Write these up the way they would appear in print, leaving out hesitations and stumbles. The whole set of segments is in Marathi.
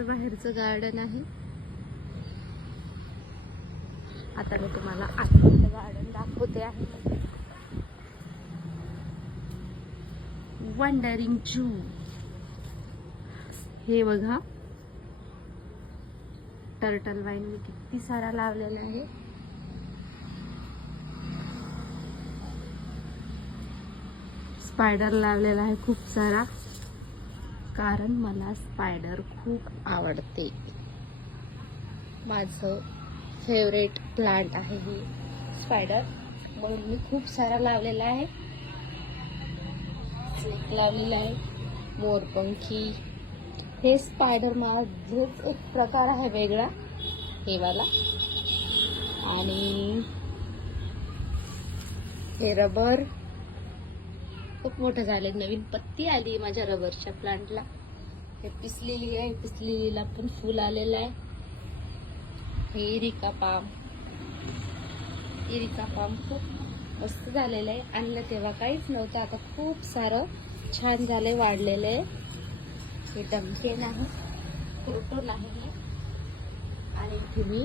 माझं बाहेरचं गार्डन आहे. आता मी तुम्हाला आतमधलं गार्डन दाखवते आहे. वंडरिंग जू. हे बघा, टर्टल वाईन मी किती सारा लावलेला आहे. स्पायडर लावलेला आहे खूप सारा, कारण मला स्पायडर खूप आवडते. माझं फेवरेट प्लांट आहे हे स्पायडर, म्हणून मी खूप सारा लावलेला आहे. स्नेक लावलेला आहे, मोरपंखी. हे स्पायडर माझेच एक प्रकार आहे वेगळा, हे वाला. आणि हे रबर खूप मोठं झाले, नवीन पत्ती आली माझ्या रबरच्या प्लांटला. हे पिसलेली आहे, पिसलेलीला पण फुल आलेलं आहे. हे इरिका पाम खूप मस्त झालेलं आहे. आणलं तेव्हा काहीच नव्हतं, आता खूप सारं छान झालंय, वाढलेलं आहे. हे डमकेन आहे, क्रोटोन आहे. आणि इथे मी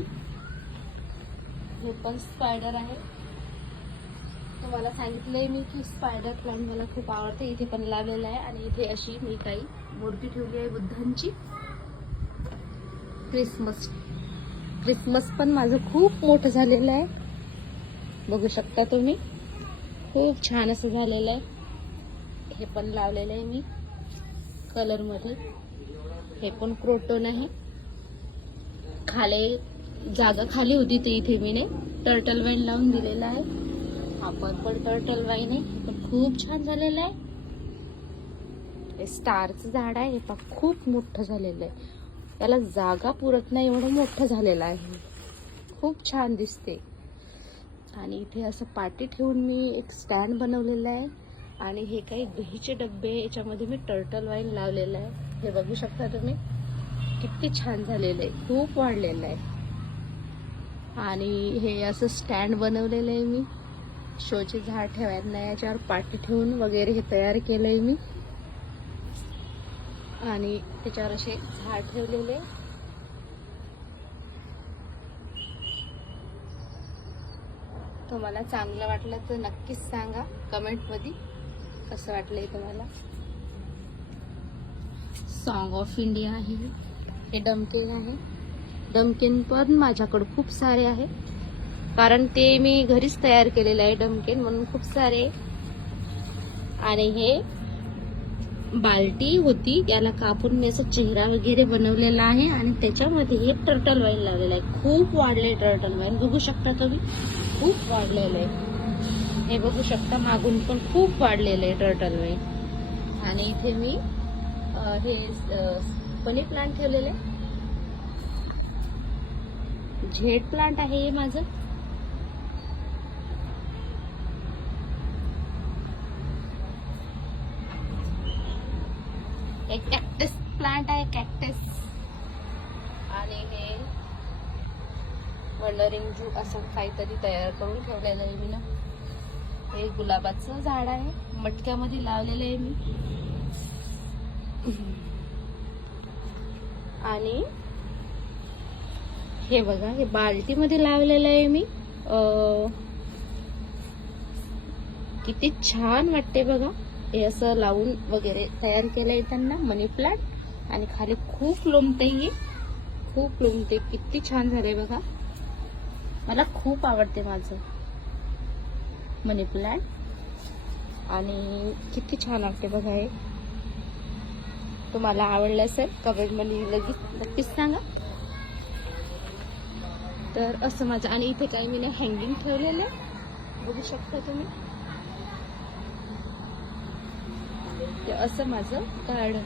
हे पण स्पायडर आहे. तुम्हाला सांगितलंय मी की स्पायडर प्लांट मला खूप आवडते. इथे पण लावलेलं आहे. आणि इथे अशी मी काही मूर्ती ठेवली आहे बुद्धांची. क्रिसमस पण माझं खूप मोठं झालेलं आहे, बघू शकता तुम्ही. खूप छान असं झालेलं आहे. हे पण लावलेलं आहे मी कलर मध्ये. हे पण क्रोटोन आहे. खाली जागा खाली होती तर इथे मी टर्टल वाईन लावून दिलेला आहे. हा पर्पल टर्टल वाईन आहे, हे पण खूप छान झालेलं आहे. हे स्टारचं झाड आहे, हे पण खूप मोठं झालेलं आहे. त्याला जागा पुरत नाही एवढं मोठं झालेलं आहे, खूप छान दिसते. आणि इथे असं पाटी ठेवून मी एक स्टँड बनवलेलं आहे. आणि हे काही दहीचे डब्बे, याच्यामध्ये मी टर्टल वाईन लावलेलं आहे. हे बघू शकता तुम्ही, किती छान झालेलं आहे, खूप वाढलेलं आहे. आणि हे असं स्टँड बनवलेलं आहे मी, शोचे झाड ठेवायला, याच्यावर पाटी ठेवून वगैरे हे तयार केलंय मी. आणि त्याच्यावर असे झाड ठेवलेले. तुम्हाला चांगलं वाटलं तर नक्कीच सांगा कमेंट मध्ये, कसं वाटलंय तुम्हाला. सॉन्ग ऑफ इंडिया आहे. हे डमकेन आहे. डमकेन पण माझ्याकडे खूप सारे आहे, कारण ते मी घरीच तयार केलेलं आहे डमकेन, म्हणून खूप सारे. आणि हे बाल्टी होती, याला कापून मी असं चेहरा वगैरे बनवलेला आहे. आणि त्याच्यामध्ये हे टर्टल वाईन लावलेलं आहे. खूप वाढले टर्टल वाईन, बघू शकता तुम्ही, खूप वाढलेलं आहे. हे बघू शकता, मागून पण खूप वाढलेलं आहे टर्टल वाईन. आणि इथे मी हे मनी प्लांट ठेवलेले. झेड प्लांट आहे हे माझं. एक कॅक्टस प्लांट आहे, कॅक्टस. आणि हे वंडरिंग जू असं काहीतरी तयार करून ठेवलेलं आहे मी ना. हे गुलाबाचं झाड आहे, मटक्यामध्ये लावलेलं आहे मी. आणि हे बघा, हे बाल्टीमध्ये लावलेलं आहे मी. किती छान वाटते बघा, हे असं लावून वगैरे तयार केलंय त्यांना, मनी प्लांट. आणि खाली खूप लोंबते, हे खूप लोंबते, किती छान झालंय बघा. मला खूप आवडते माझं मनी प्लांट. आणि किती छान वाटते बघा हे. तुम्हाला आवडलं असेल कमेंट मध्ये लगेच नक्कीच सांगा. तर असं माझं. आणि इथे काही मी हँगिंग ठेवलेलं आहे, बघू शकता तुम्ही. ते असं माझं गार्डन.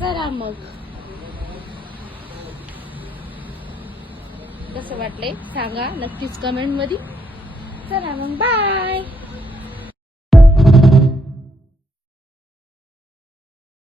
चला मग, कसं वाटलंय सांगा नक्कीच कमेंट मध्ये. चला मग, बाय.